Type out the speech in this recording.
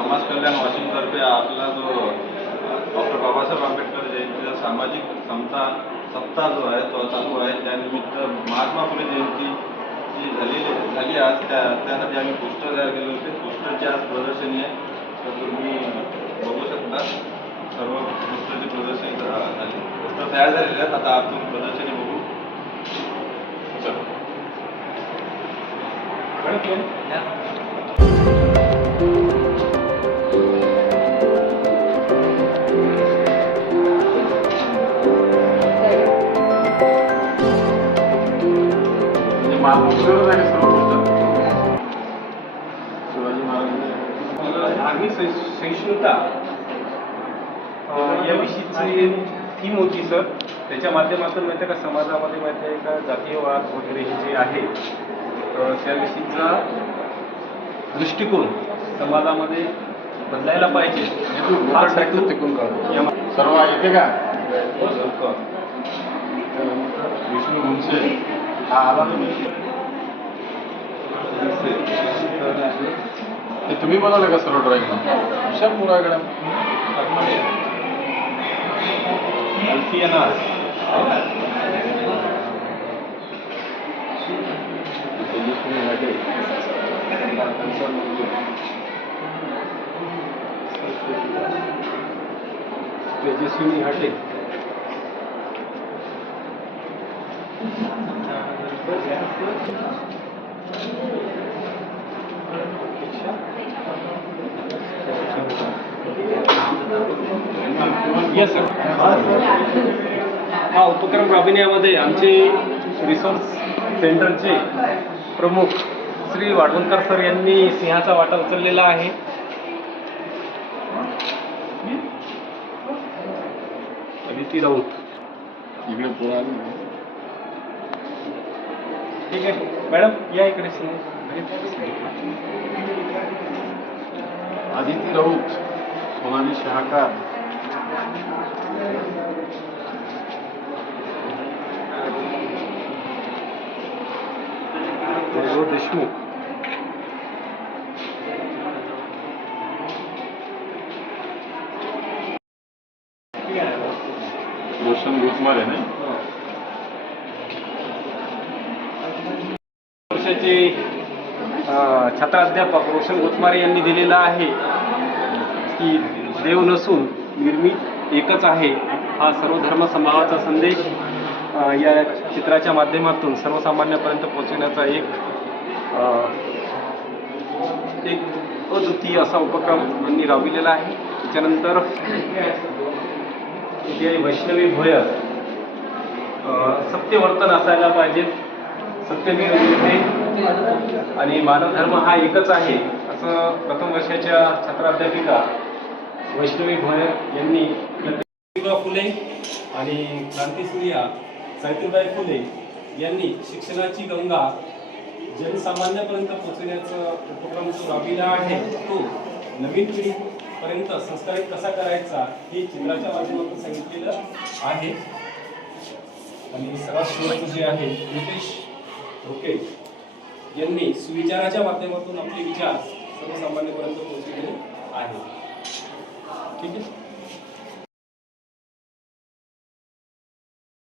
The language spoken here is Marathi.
समाज कल्याण वाशिमतर्फे आपला जो डॉक्टर बाबासाहेब आंबेडकर जयंतीचा सामाजिक समता सप्ताह जो आहे तो चालू आहे. त्यानिमित्त महात्मा फुले जयंती जी झालेली झाली आज. त्या त्यासाठी आम्ही पोस्टर तयार केले होते. पोस्टरची आज प्रदर्शनी आहे. तर तुम्ही बघू शकता. सर्व पोस्टरची प्रदर्शनी झाली. पोस्टर तयार झालेले आहेत. आता आपण प्रदर्शनी बघू. चला. महात्मा फुलेवरच आहे सर्व पोस्टर शिवाजी महाराज धार्मिक सहि- सहिष्णुता अं, या विषयीची थीम होती सर. त्याच्या माध्यमातून माहिती आहे का समाजामध्ये माहिती आहे का जातीयवाद वगैरे हे जे आहे त्याविषयीचा दृष्टिकोन समाजामध्ये बदलायला पाहिजे. सर्व येते का? हो, विष्णू तुम्ही ते तुम्ही बनवलं का सर्व ड्रॉइंग हुशार मुलं आहे मॅडम अल्फियनास तेजस्विनी हाटे. येस सर हा उपक्रम राबविण्यामध्ये आमचे रिसोर्स सेंटरचे प्रमुख श्री वाडवणकर सर यांनी सिंहाचा वाटा उचललेला आहे. अदिती राऊत. इकडे ठीक आहे. मॅडम या इकडे सिंह आदिती राऊत सोनाली शहाकार. देशमुख. रोशन गोतमारे नाही वर्षाचे छात्राध्यापक रोशन गोतमारे यांनी दिलेला आहे. की देव नसून निर्मित एकच आहे हा सर्व धर्म संदेश या चित्राच्या माध्यमातून सर्वसामान्यापर्यंत पोहोचवण्याचा एक एक अद्वितीय असा उपक्रम यांनी राबविलेला आहे. त्याच्यानंतर वैष्णवी भोयर सत्यवर्तन असायला पाहिजेत. सत्यमेव जयते आणि मानव धर्म हा एकच आहे असं प्रथम वर्षाच्या छात्राध्यापिका वैष्णवी भोयर यांनी ज्योतिबा फुले आणि क्रांतीसूर्या सावित्रीबाई फुले यांनी शिक्षणाची गंगा जनसामान्यापर्यंत पोहोचवण्याचा उपक्रम जो राबविला आहे तो नवीन पिढीपर्यंत संस्कारित कसा करायचा हे चित्राच्या माध्यमातून सांगितलेलं आहे. आणि सर्वात शेवटचं जे आहे नितेश ढोके यांनी सुविचाराच्या माध्यमातून आपले विचार सर्वसामान्यपर्यंत पोहोचलेले आहे ठीक आहे?